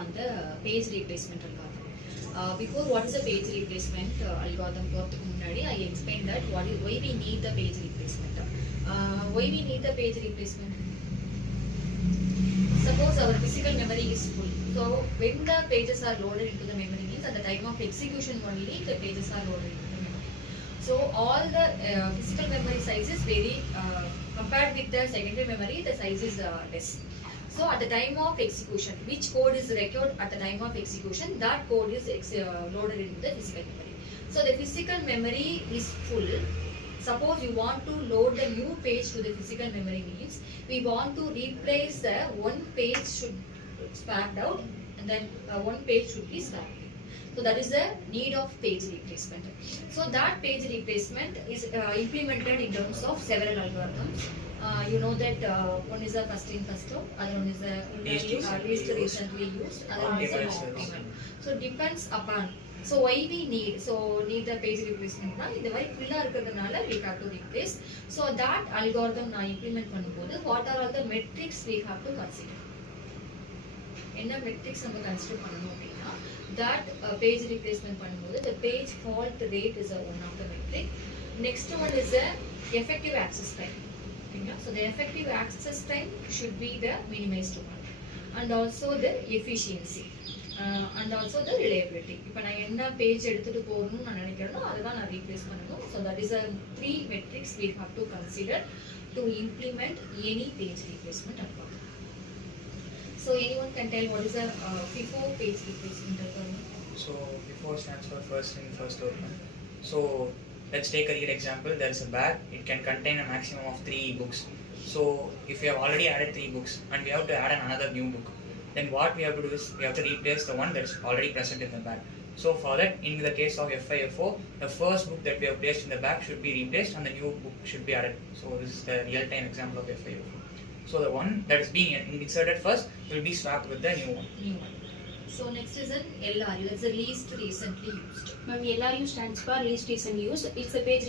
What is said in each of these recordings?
on the page replacement algorithm. Before, what is the page replacement algorithm? I explained that why we need the page replacement. Why we need the page replacement? Suppose our physical memory is full. So when the pages are loaded into the memory means at the time of execution only the pages are loaded into the memory. So all the physical memory size is very compared with the secondary memory, the size is less. So at the time of execution, which code is required at the time of execution, that code is loaded into the physical memory. So the physical memory is full. Suppose you want to load the new page to the physical memory means we want to replace the one page should swapped out and then one page should be swapped. So that is the need of page replacement. So that page replacement is implemented in terms of several algorithms. You know that one is the first in first out, other one is the least recently used, other one is the optimal. So depends upon. So why we need the page replacement na இந்த மாதிரி full இருக்குறதுனால we have to replace. So that algorithm நான் implement பண்ணும்போது what are all the metrics we have to consider? என்ன metrics நம்ம consider பண்ணனும் அப்படினா that page replacement பண்ணும்போது the page fault rate is one of the metric. Next one is the effective access time. So the effective access time should be the minimized one, and also the efficiency. And also the reliability. இப்போ நான் என்ன page எடுத்துட்டு போறணும்னு நான் நினைக்கிறேனோ அதை தான் நான் replace பண்ணணும். So that is a three metrics we have to consider to implement any page replacement algorithm. So anyone can tell what is the FIFO page replacement algorithm? So FIFO stands for first in first out. So let's take a real example. There is a bag. It can contain a maximum of 3 books. So if we have already added 3 books and we have to add another new book, then what we have to do is we have to replace the one that's already present in the bag. So for that, in the case of FIFO, the first book that we have placed in the bag should be replaced and the new book should be added. So this is the real-time example of FIFO. So the one that is being inserted first will be swapped with the new one. So next is an LRU, that's the least recently used. LRU stands for least recently used. It's a page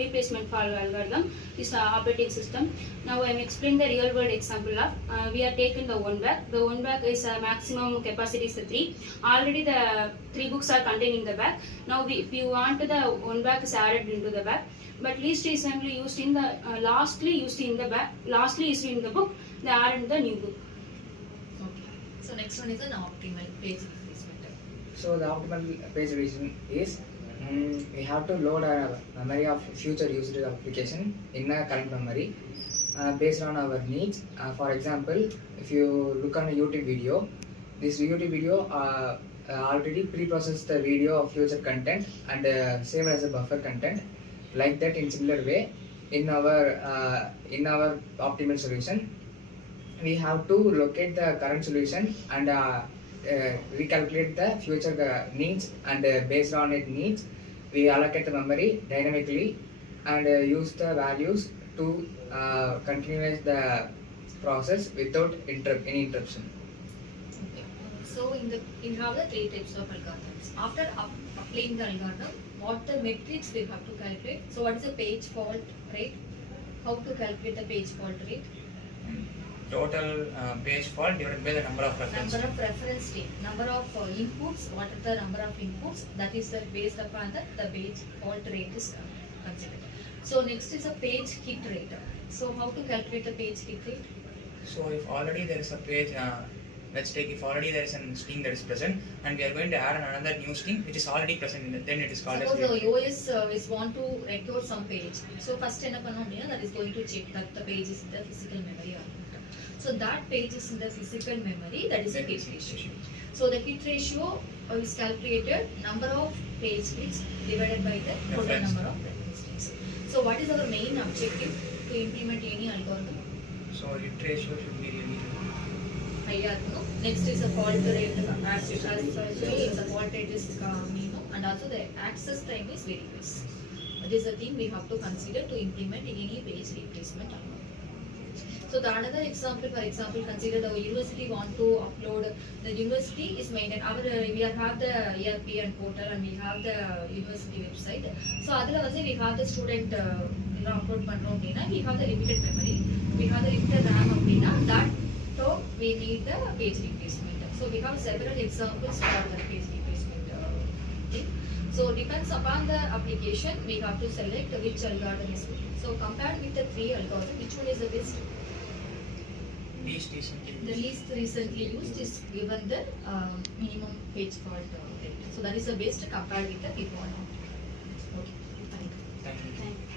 replacement for algorithm. It's an operating system. Now I am explaining the real world example of we are taking the one bag. The one bag is maximum capacity is 3. Already the 3 books are contained in the bag. Now if you want the one bag is added into the bag, but least recently used in the lastly used in the bag, lastly is in the book, they add in the new book. So next one is an optimal page replacement. So the optimal page replacement is we have to load a memory of future used application in a current memory based on our needs. For example, if you look on a YouTube video, this YouTube video already pre-processed the video of future content and saved as a buffer content. Like that, in similar way, in our optimal solution, we have to locate the current solution and recalculate the future needs, and based on its needs, we allocate the memory dynamically and use the values to continue the process without any interruption. Okay. So you have the 3 types of algorithms. After applying the algorithm, what the metrics we have to calculate? So what is the page fault rate? How to calculate the page fault rate? Total page fault divided by the number of reference. Number of reference rate. Number of inputs. What are the number of inputs? That is based upon that the page fault rate is considered. So next is a page hit rate. So how to calculate the page hit rate? So if already there is a page, let's take if already there is a string that is present and we are going to add another new string which is already present in it, then it is called Suppose as the OS is want to record some page. So first enna pannom that is going to check that the page is in the physical memory or not. So that page is in the physical memory, that is the hit ratio. So the hit ratio is calculated number of page hits divided by the total number of reference hits. So what is our main objective to implement any algorithm? So hit ratio should be really higher. Next is the fault rate, as usual the fault rate is and also the access time is very less. That is the thing we have to consider to implement in any page replacement algorithm. So the another example, for example, consider the university want to upload, the university is maintained, we have the ERP and portal and we have the university website. So adula we have the student upload pandrom appadina, we have the limited memory, we have the limited RAM appadina, that so we need the page replacement. So we have several examples for the page replacement thing. So depends upon the application, we have to select which algorithm is good. So compared with the three algorithms, which one is the best? Least recently. The least recently used is given the minimum page fault rate. So that is the best compared with the before. Okay, fine. Thank you. Thank you.